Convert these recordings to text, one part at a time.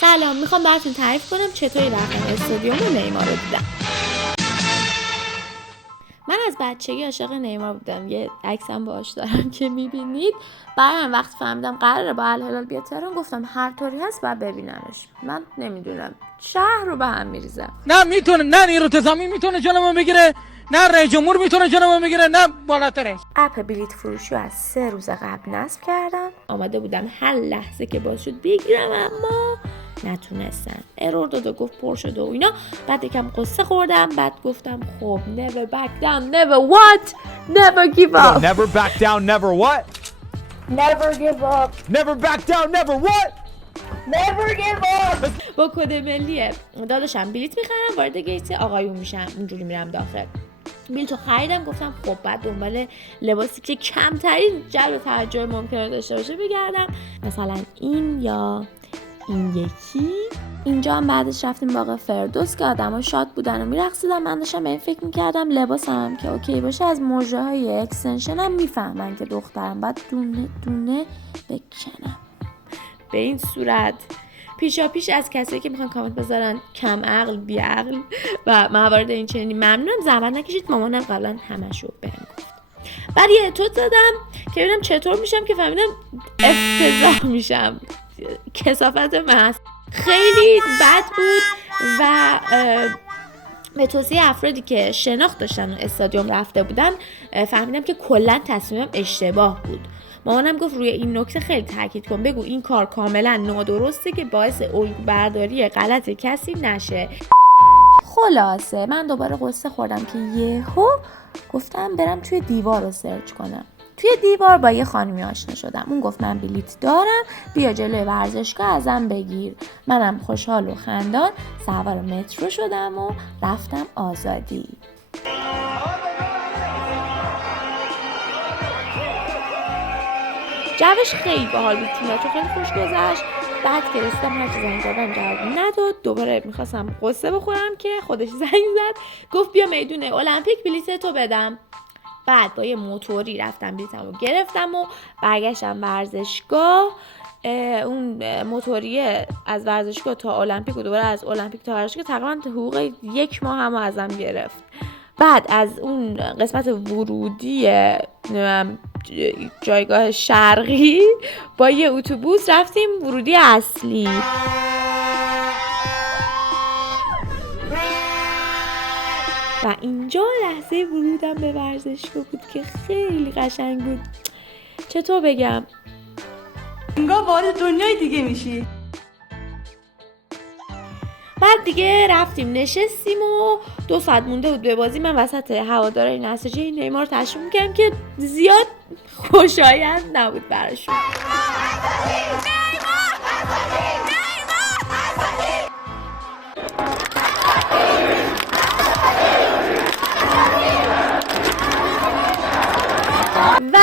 سلام، میخوام براتون تعریف کنم چطوری رفتم استادیوم نیمار رو دیدم. من از بچگی عاشق نیمار بودم. یه عکسم باهاش دارم که میبینید. بعدم وقتی فهمیدم قراره با الهلال بیاد تهران گفتم هر طوری هست باید ببینمش. من نمیدونم، شهر رو به هم میریزم. نه میتونه، نه نیرو زمین میتونه جلومو بگیره، نه رئیس جمهور میتونه جلومو بگیره، نه بالاترش. اپ بلیت فروشی رو از 3 روز قبل نصب کردم. آماده بودم هر لحظه که باز شد بگیرم، اما نتونستن. ارور داد و گفت پر شده و اینا. بعد یکم قصه خوردم. بعد گفتم خب never back down, never what? Never give up. Never back down, never what? Never give up. Never back down, never what? Never give up. با کد ملی داداشم بلیت میخرم، وارد گیت آقایون میشم، اونجوری میرم داخل. بلیتو خریدم. گفتم خب بعد دنبال لباسی که کمترین جلب توجه ممکنه داشته باشه بگردم، مثلا این یا این یکی. اینجا هم بعدش رفتیم باغ فردوس که آدما شاد بودن و میرقصیدن. من داشتم به این فکر میکردم لباسم هم که اوکی باشه از مژه های اکستنشن هم میفهمن که دخترم باید دونه دونه بکنم. به این صورت پیشا پیش از کسایی که میخوان کامنت بذارن کم عقل بی عقل و موارد این چنینی ممنونم. زحمت نکشید، مامانم قبلا همشو بهم گفت. بعد یه توت زدم که ببینم چطور میشم، که فهمیدم افتضاح میشم. کثافت محض. خیلی بد بود و به توصیه افرادی که شناخت داشتن و استادیوم رفته بودن فهمیدم که کلا تصمیمم اشتباه بود. مامانم گفت روی این نکته خیلی تاکید کن، بگو این کار کاملا نادرسته که باعث الگو برداری غلط کسی نشه. خلاصه من دوباره قصه خوردم که یهو گفتم برم توی دیوار رو سرچ کنم. توی دیوار با یه خانمی آشنا شدم. اون گفت من بلیت دارم، بیا جلوی ورزشگاه ازم بگیر. منم خوشحال و خندان سوار مترو شدم و رفتم آزادی. جوش خیلی باحال بود، تو خیلی خوش گذشت. بعد که رسیدم هر چیز زنگ زدم جواب نداد. دوباره میخواستم قصه بخورم که خودش زنگ زد، گفت بیا میدون المپیک بلیت تو بدم. بعد با یه موتوری رفتم بلیتمو گرفتم و برگشتم ورزشگاه. اون موتوریه از ورزشگاه تا المپیک و دوباره از المپیک تا ورزشگاه تقریبا حقوق 1 ماه هم ازم گرفت. بعد از اون قسمت ورودی جایگاه شرقی با یه اتوبوس رفتیم ورودی اصلی. و اینجا لحظه ورودم به ورزشگاه بود که خیلی قشنگ بود. چطور بگم؟ انگار وارد دنیای دیگه میشی. بعد دیگه رفتیم نشستیم و 2 ساعت مونده بود به بازی. من وسط هوادارای نساجی نیمار تشریف می‌کردم که زیاد خوشایند نبود براشون. و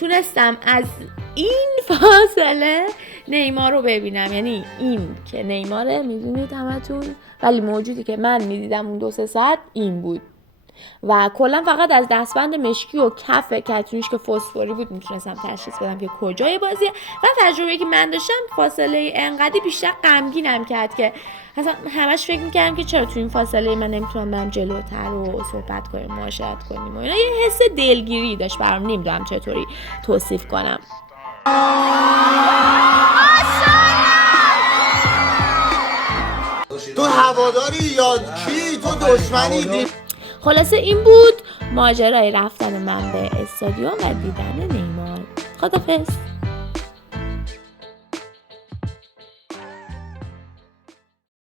تونستم از این فاصله نیمار رو ببینم. یعنی این که نیماره میدونید همتون، ولی موجودی که من میدیدم اون 2-3 ساعت این بود. و کلا فقط از دستبند مشکی و کف کتونیش که فسفوری بود میتونستم تشخیص بدم که کجای بازیه. و تجربه‌ای که من داشتم فاصله انقدی بیشتر غمگینم کرد که اصلا همش فکر میکردم که چرا تو این فاصله من نمیتونم برم جلوتر و صحبت کنیم، معاشرت کنیم و اینا. یه حس دلگیری داشت برام، نمیدونم چطوری توصیف کنم. تو هواداری یا کی؟ تو دشمنی؟ خلاصه این بود ماجرای رفتن من به استادیوم و دیدن نیمار. خدافظ.